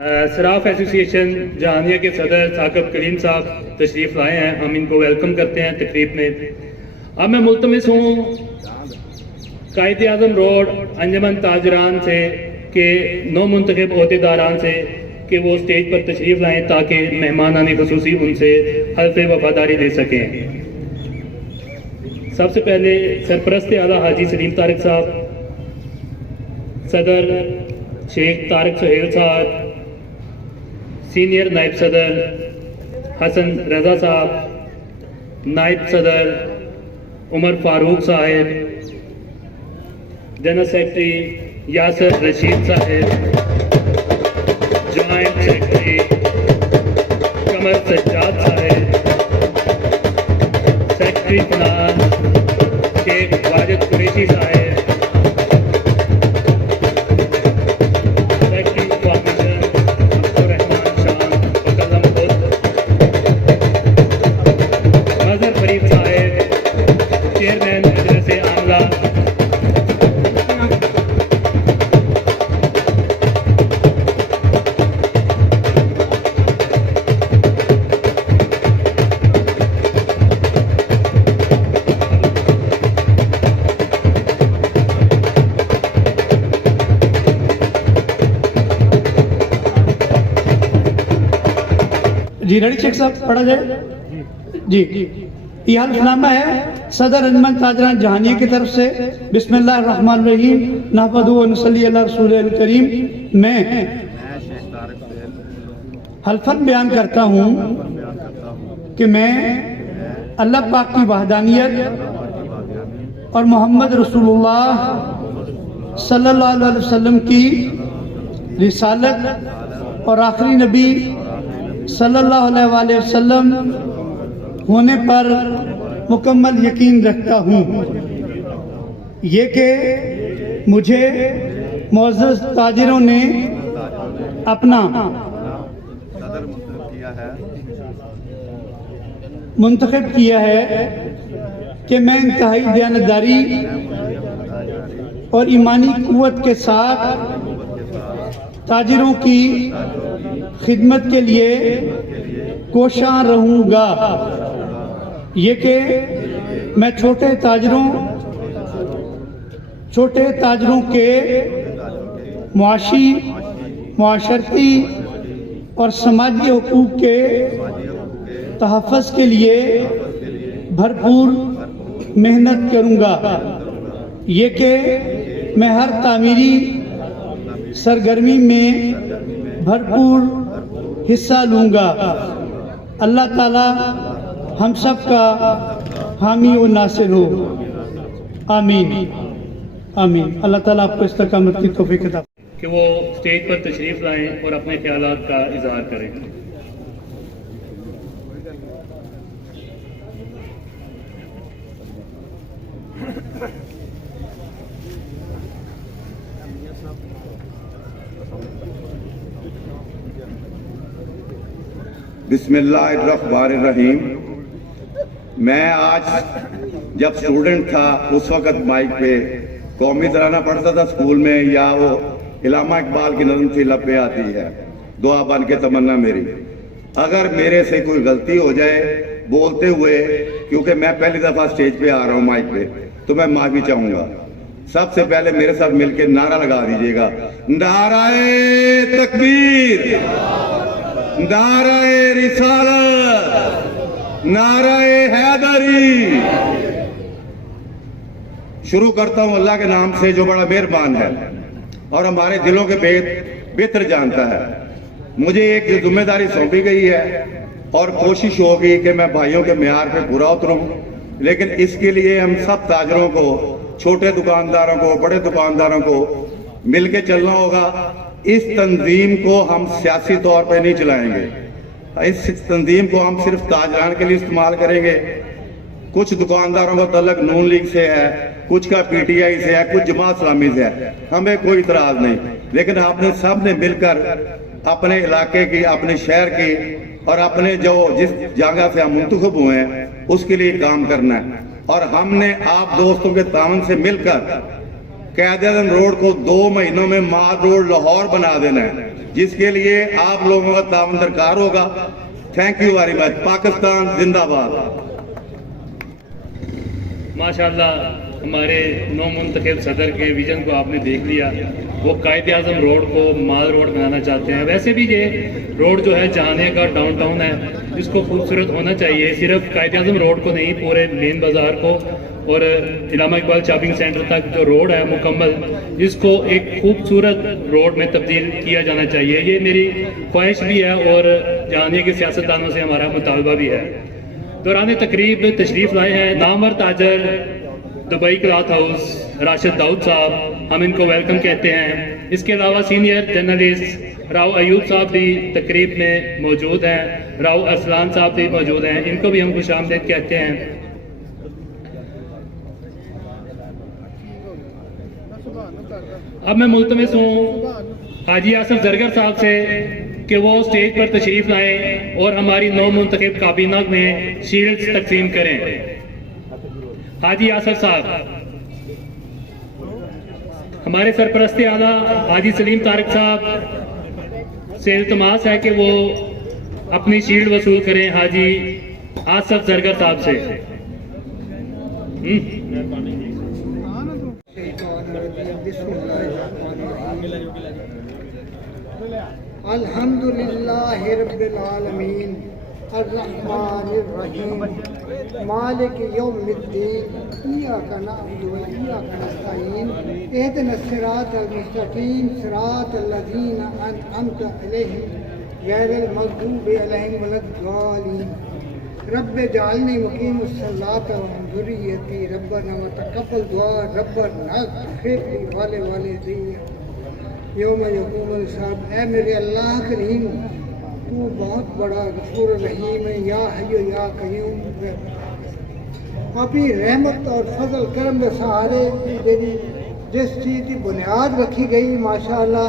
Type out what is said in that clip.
Saraf association Jahania के सदर साकिब करीम साहब तशरीफ़ लाए हैं। हम इनको वेलकम करते हैं तकरीब में। अब मैं मुल्तमिस हूँ कायद-ए-आज़म रोड अंजमन ताजरान से के नौ मुंतखब अहदेदारान से कि वो स्टेज पर तशरीफ़ लाएँ ताकि मेहमानानी ख़ुसूसी उनसे हल्फ़ वफ़ादारी दे सकें। सबसे पहले सरपरस्त आला हाजी सलीम तारिक साहब, सदर शेख तारिक सुहेल साहब, सीनियर नायब सदर हसन रजा साहब, नायब सदर उमर फारूक साहब, जनरल सेक्रेटरी यासर रशीद साहब, जॉइंट सेक्रेटरी कमर सज्जाद साहब, सेक्रेटरी फिनांस शेख वाजिद कुरैशी साहब, जी रेडी शेख साहब पढ़ा जाए जी। ये हल्फनामा है सदर अंजमन ताजरान जहानिया की तरफ से। बिस्मिल्लाहिर्रहमानिर्रहीम नहमदुहु व नसल्ली अला रसूलिल करीम। मैं हल्फन बयान करता हूँ कि मैं अल्लाह पाक की वहदानियत और मोहम्मद रसूलुल्लाह सल्लल्लाहु अलैहि वसल्लम की रिसालत और आखिरी नबी सल्लल्लाहु अलैहि वसल्लम होने पर मुकम्मल यकीन रखता हूँ। ये कि मुझे मुअज़्ज़ज़ ताजिरों ने अपना मुंतखब किया है कि मैं इंतहाई दयानतदारी और ईमानी कुव्वत के साथ ताजिरों की खिदमत के लिए कोशां रहूँगा। ये कि मैं छोटे ताजरों के मुआशी, मुआशरती और समाजी हुकूक के तहफ़्फ़ुज़ के लिए भरपूर मेहनत करूँगा। ये कि मैं हर तामीरी सरगर्मी में भरपूर हिस्सा लूँगा। अल्लाह ताला हम सब का हामी और नासिर हो। आमीन आमीन। अल्लाह ताला आपको इस्तकामत की तौफीक अता कि वो स्टेज पर तशरीफ़ लाएँ और अपने ख्यालात का इजहार करें। बिस्मिल्लाहिर्रहमानिर्रहीम। मैं आज जब स्टूडेंट था उस वक़्त माइक पे कौमी तराना पढ़ता था स्कूल में, या वो इलामा इकबाल की नज़म थी लब पे आती है, दुआ बन के तमन्ना मेरी। अगर मेरे से कोई गलती हो जाए बोलते हुए, क्योंकि मैं पहली दफ़ा स्टेज पे आ रहा हूँ माइक पे, तो मैं माफ़ी चाहूँगा। सबसे पहले मेरे साथ मिलकर नारा लगा दीजिएगा, नाराए तकबीर, नाराए रिसालत, नाराए हैदरी। शुरू करता हूं अल्लाह के नाम से जो बड़ा मेहरबान है और हमारे दिलों के बेहतर जानता है। मुझे एक जिम्मेदारी सौंपी गई है और कोशिश होगी कि मैं भाइयों के म्यार पे पूरा उतरूं, लेकिन इसके लिए हम सब ताजरों को, छोटे दुकानदारों को, बड़े दुकानदारों को मिलके चलना होगा। इस तंजीम को हम सियासी तौर पे नहीं चलाएंगे। इस तंजीम को हम सिर्फ ताजरान के लिए इस्तेमाल करेंगे। कुछ दुकानदारों का तल्लक नून लीग से है, कुछ का पीटीआई से है, कुछ जमात इस्लामी से है, हमें कोई इतराज नहीं। लेकिन आपने सब ने मिलकर अपने इलाके की, अपने शहर की और अपने जो जिस जगह से हम मुंतखब हुए हैं उसके लिए काम करना है। और हमने आप दोस्तों के तावन से मिलकर कायद-ए-आज़म रोड को 2 महीनों में माल रोड लाहौर बना देना है। जिसके लिए आप लोगों का तावन दरकार होगा। Thank you very much. Pakistan जिंदाबाद। माशाल्लाह हमारे नौ मुंतखब सदर के विजन को आपने देख लिया। वो कायद आज़म रोड को माल रोड बनाना चाहते हैं। वैसे भी ये रोड जो है जहानिया का डाउनटाउन है, जिसको खूबसूरत होना चाहिए। सिर्फ कायद आज़म रोड को नहीं, पूरे मेन बाज़ार को और इलामा इकबाल शॉपिंग सेंटर तक जो रोड है मुकम्मल, जिसको एक खूबसूरत रोड में तब्दील किया जाना चाहिए। ये मेरी ख्वाहिश भी है और जहानिया के सियासतदानों से हमारा मुतालबा भी है। दौरान तकरीब तशरीफ़ लाए हैं नामवर ताजर Dubai cloth house Rashid Dawood साहब, हम इनको वेलकम कहते हैं। इसके अलावा सीनियर जर्नलिस्ट राव अयूब साहब भी तकरीब में मौजूद हैं, राव अरसलान साहब भी मौजूद हैं, इनको भी हम खुशामदीद कहते हैं। अब मैं मुल्तमिस हूँ हाजी आसफ जरगर साहब से कि वो स्टेज पर तशरीफ लाएं और हमारी नौ मुंतखब काबीना में शील्ड्स तकसीम करें। हाजी आसफ साहब। हमारे सरपरस्ती आला हाजी सलीम तारक साहब से इल्तमास है कि वो अपनी शील्ड वसूल करें हाजी आसफ जरगर साहब से। अल्हम्दुलिल्लाहि रब्बिल आलमीन अर्रहमानिर रहीम मालिक यौमिद्दीन इय्याका नअबुदु व इय्याका नस्तईन इहदिनस सिरातल मुस्तकीम सिरातल लज़ीना अनअमता अलैहिम गैरिल मग़दूबि अलैहिम वलद्दालीन रब्बि जअलनी मुक़ीमस सलाति व मिन ज़ुर्रिय्यती रब्बना व तक़ब्बल दुआ रब्बना इग़फ़िर ली व लिवालिदैया यौम यक़ूमुल हिसाब। ऐ मेरे अल्लाह करीम, तू बहुत बड़ा गफूर रहीम है। या हय्यु या क़य्यूम, अपनी रहमत और फजल करम के सहारे जिस चीज़ की बुनियाद रखी गई माशाअल्लाह